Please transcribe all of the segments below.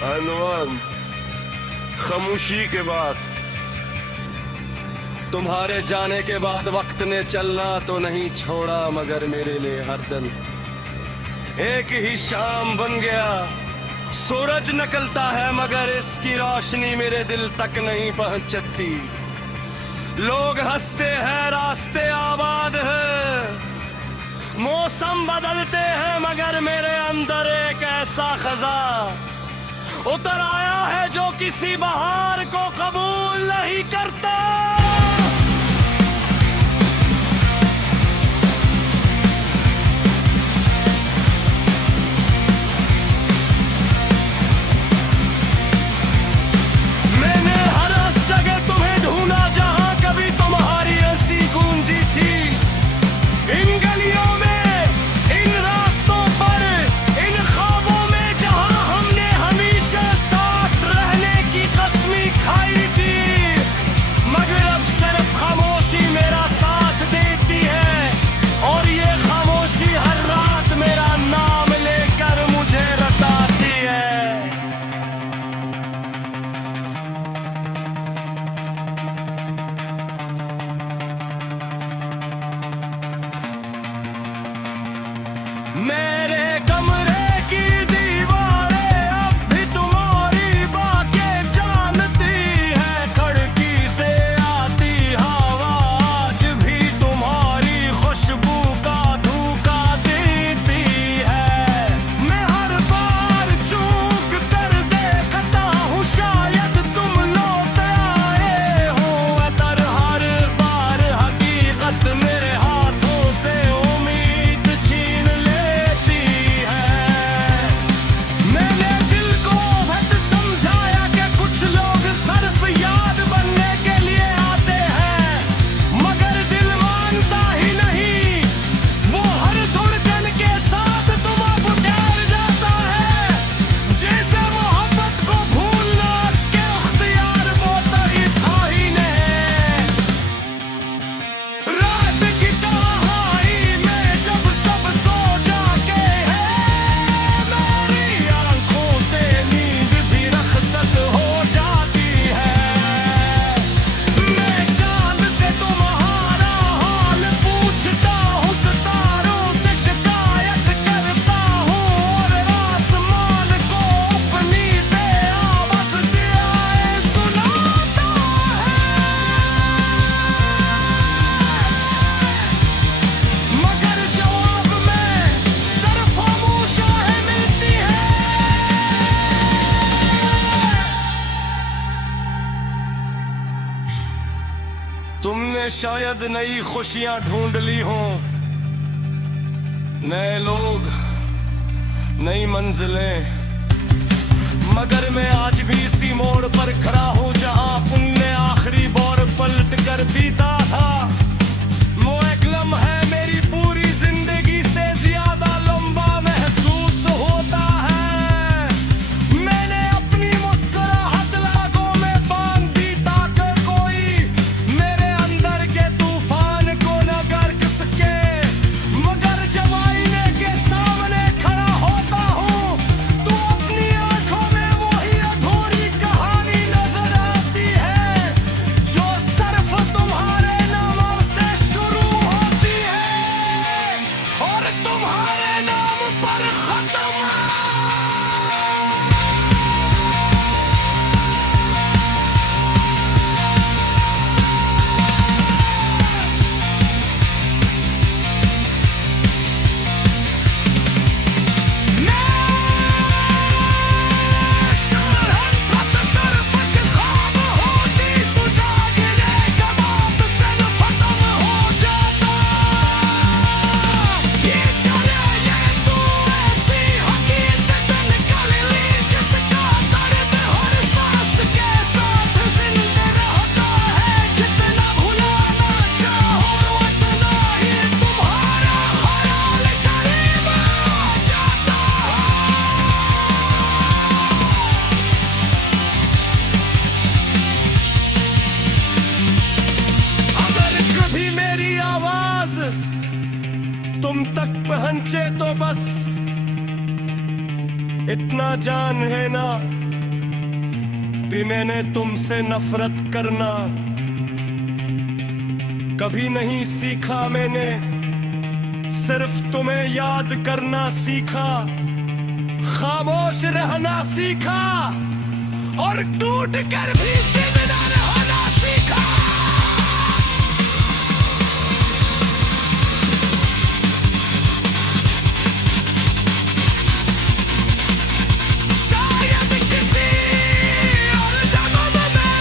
अनवन, खामोशी के बाद, तुम्हारे जाने के बाद वक्त ने चलना तो नहीं छोड़ा, मगर मेरे लिए हर दिन एक ही शाम बन गया। सूरज निकलता है मगर इसकी रोशनी मेरे दिल तक नहीं पहुंचती। लोग हंसते हैं, रास्ते आबाद है, मौसम बदलते हैं, मगर मेरे अंदर एक ऐसा खजा उतर आया है जो किसी बहार को कबूल नहीं करता। मैंने हर उस जगह तुम्हें ढूंढा जहां कभी तुम्हारी हंसी गूंजी थी। इन गलियों में, इन रास्तों पर, इन ख्वाबों में जहां हमने हमेशा साथ रहने की कसमें खाई थी। मगर अब सिर्फ खामोशी मेरा साथ देती है और ये खामोशी हर रात मेरा नाम लेकर मुझे रटाती है। मेरे कमरे की दीवारें अब भी तुम्हारी बातें जानती है। खिड़की से आती हवा आज भी तुम्हारी खुशबू का धोखा देती है। मैं हर बार चूक कर देखता हूँ, शायद तुम लौट आए हो, पर हर बार हकीकत मेरे हाथों से उम्मीद छीन लेती है। मैंने दिल को बहुत समझाया कि कुछ लोग सिर्फ याद बनने के लिए आते हैं, मगर दिल मानता ही नहीं। वो हर धड़कन के साथ तुम अब ठहर जाता है, जैसे मोहब्बत को भूलना उसके इख्तियार में ही था ही नहीं। रात की तन्हाई में जब सब सो जाके हैं, मेरी आंखों से नींद भी रखसत हो जाती है। मैं चांद से तुम्हारा हाल पूछता हूँ, सितारों से शिकायत करता हूँ, और आसमान को अपनी बेआवाज़ दुआएं सुनाता है। मगर जवाब में सिर्फ खामोशियाँ मिलती है। तुमने शायद नई खुशियां ढूंढ ली हो, नए लोग, नई मंजिलें, मगर मैं आज भी इसी मोड़ पर खड़ा हूँ जहां तुमने आखिरी बार पलट कर पीता था। वो एक लम्हा मेरी पूरी जिंदगी से ज्यादा लंबा महसूस होता है। मैंने अपनी मुस्कुराहट लागों में बांध दी ताकि कोई मेरे अंदर के तूफान को न गर्क सके, मगर जब आईने के सामने खड़ा होता हूँ तो अपनी आंखों में वही अधूरी कहानी नजर आती है, जो सिर्फ तुम्हारे नाम से शुरू होती है और तुम्हारे नाम पर खत्म। तुम तक पहुंचे तो बस इतना जान है ना भी मैंने तुमसे नफरत करना कभी नहीं सीखा। मैंने सिर्फ तुम्हें याद करना सीखा, खामोश रहना सीखा और टूट कर भी जिंदा रहना सीखा। शायद किसी और जन्म में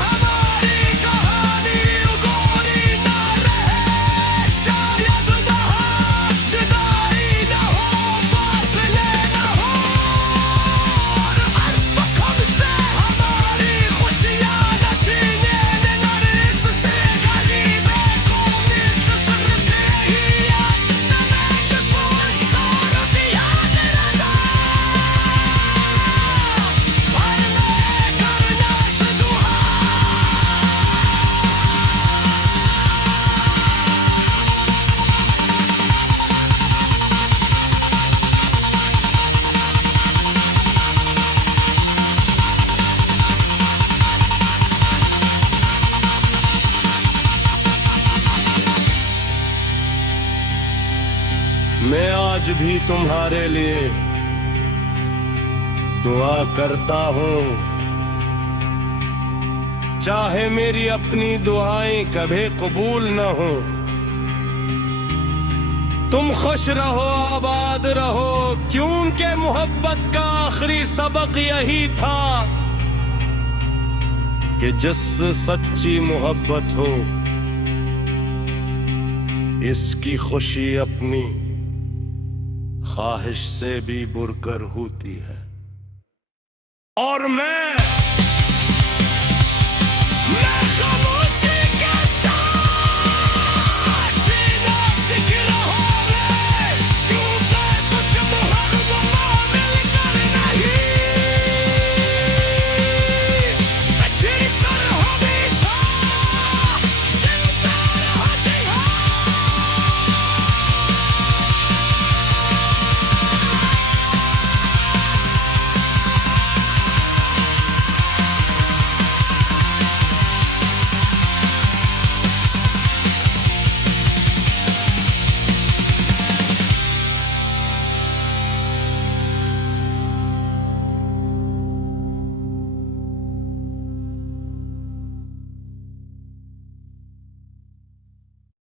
हमारी कहानी गोरी ना रहे, शायद वहाँ जुदाई ना हो, फासले ना हो और अनबखम से हमारी खुशियाँ न छीने लेना। इससे गरीबे को नितसर के ही नमक सोच और दिया लगा भरने करना सदुआ। मैं आज भी तुम्हारे लिए दुआ करता हूँ, चाहे मेरी अपनी दुआएं कभी कबूल न हो। तुम खुश रहो, आबाद रहो, क्योंकि मोहब्बत का आखिरी सबक यही था कि जिससे सच्ची मोहब्बत हो इसकी खुशी अपनी ख्वाहिश से भी बुरकर होती है। और मैं खामोश